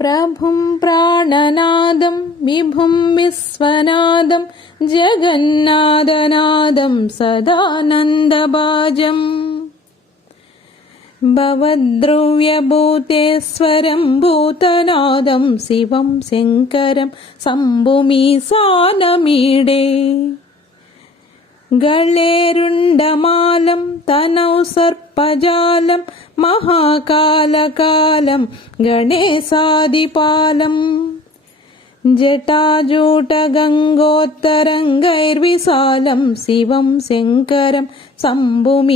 प्रभुं प्राणनादं विभुं विश्वनादं जगन्नादनादं सदानन्दभाजम् भवद्द्रव्यभूतेश्वरं भूतनादं शिवं शङ्करं शम्भुमीशानमीडे गळेरुण्डमालं तनौ सर्पजालं महाकालकालं गणेशादिपालम् जटाजूटगङ्गोत्तरङ्गैर्विशालं शिवं शङ्करं शम्भुमीशानमीडे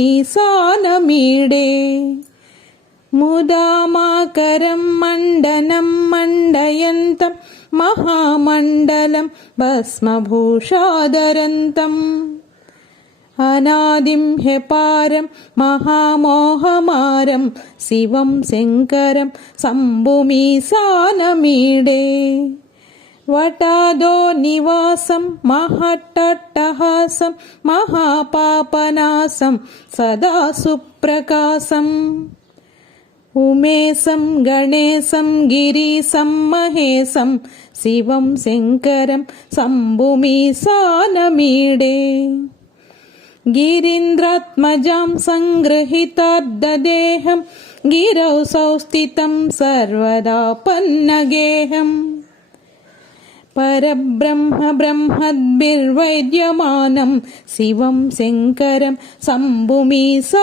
मुदामाकरं मण्डनं मण्डयन्तं महामण्डलं भस्मभूषाधरन्तम् अनादिं ह्यपारं महामोहमारं शिवं शङ्करं शम्भुमीशानमीडे वटादो निवासं महट्टट्टहासं महापापनाशं सदा सुप्रकाशम् उमेशं गणेशं गिरीशं महेशं शिवं शङ्करं शम्भुमीशानमीडे गिरीन्द्रात्मजां सङ्गृहीतार्धदेहं गिरौ संस्थितं सर्वदा पन्नगेहम् परब्रह्म ब्रह्मद्भिर्वैद्यमानं शिवं शङ्करं शम्भुमीशानमीडे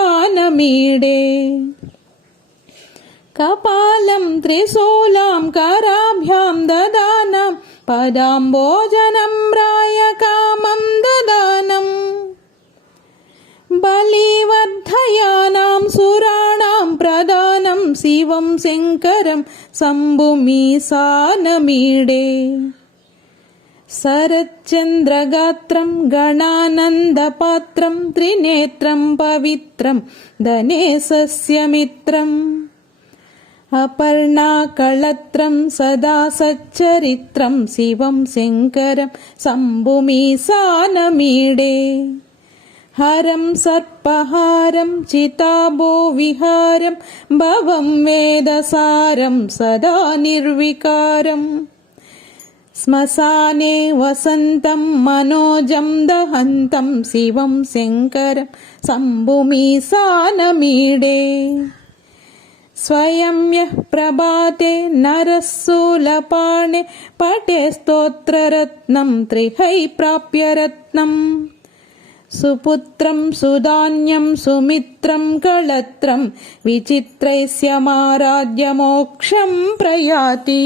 कपालं त्रिशूलां कराभ्यां ददानं पदाम्बोजनं रायकामं ददानम् बलिवर्धयानां सुराणां प्रदानं शिवं शङ्करं शम्भुमीशानमीडे शरच्चन्द्रगात्रं गणानन्दपात्रं त्रिनेत्रं पवित्रं गणेशस्य मित्रम् अपर्णाकळत्रं सदा सच्चरित्रं शिवं शङ्करं शम्भुमीशानमीडे हरं सर्पहारं चिताभूविहारं भवं वेदसारं सदा निर्विकारम् श्मशाने वसन्तं मनोजं दहन्तं शिवं शङ्करं शम्भुमीशानमीडे स्वयं यः प्रभाते नरः शूलपाणे पठे स्तोत्ररत्नं त्रिहै प्राप्य रत्नम् सुपुत्रं सुधान्यं सुमित्रं कळत्रं विचित्रैस्यमाराध्य मोक्षं प्रयाति।